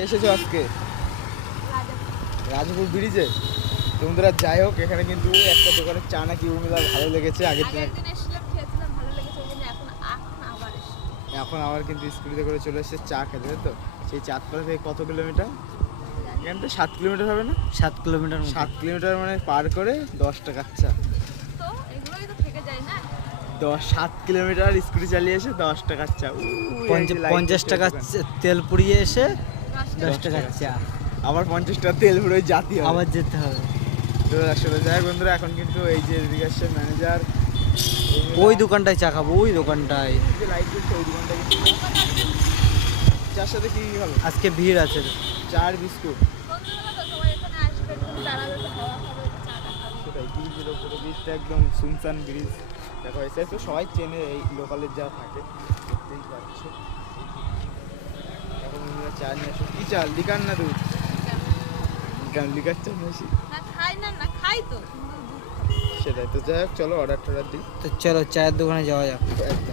এসেছো আজকে রাজাপুর ব্রিজে? তোমরা যাই হোক, এখানে কিন্তু একটা দোকানের চা নাকি উমিলার ভালো লেগেছে। আগের দিন এখন আবার কিন্তু স্কুটিতে করে চলে এসেছে চা খেতে। তো সেই চাঁদপাড়া থেকে কত কিলোমিটার? এখান থেকে 7 কিলোমিটার হবে না? 7 কিলোমিটার। 7 কিলোমিটার মানে পার করে 10 টাকার চা। 7 কিলোমিটার স্কুটি চালিয়ে এসে 10 টাকার চা। 50 টাকা তেল পুড়িয়ে এসে 10 টাকার চা। আবার 50 টাকা তেল পুরো জাতি আবার যেতে হবে। তো আসলে যাই হোক বন্ধুরা, এখন কিন্তু এই যে এদিকে আসছে ম্যানেজার, ওই দোকানটায় চা খাবো, ওই দোকানটায়। যে লাইট জ্বলছে ওই দোকানটা কিন্তু। চার সাথে কি হবে? আজকে ভিড় আছে। চার বিস্কুট। সেটাই, ব্রিজের ওপরে, ব্রিজটা একদম সুনসান ব্রিজ দেখা হয়েছে। তো সবাই চেনে, এই লোকালের যা থাকে দেখতেই পাচ্ছে। এখন আমরা চা নিয়ে আসো। কি চা, লিকার না দুধ? লিকার চা বেশি সেটাই। তো যাই হোক, চলো অর্ডার টর্ডার দিই। তো চলো চায়ের দোকানে যাওয়া যাক। একদম।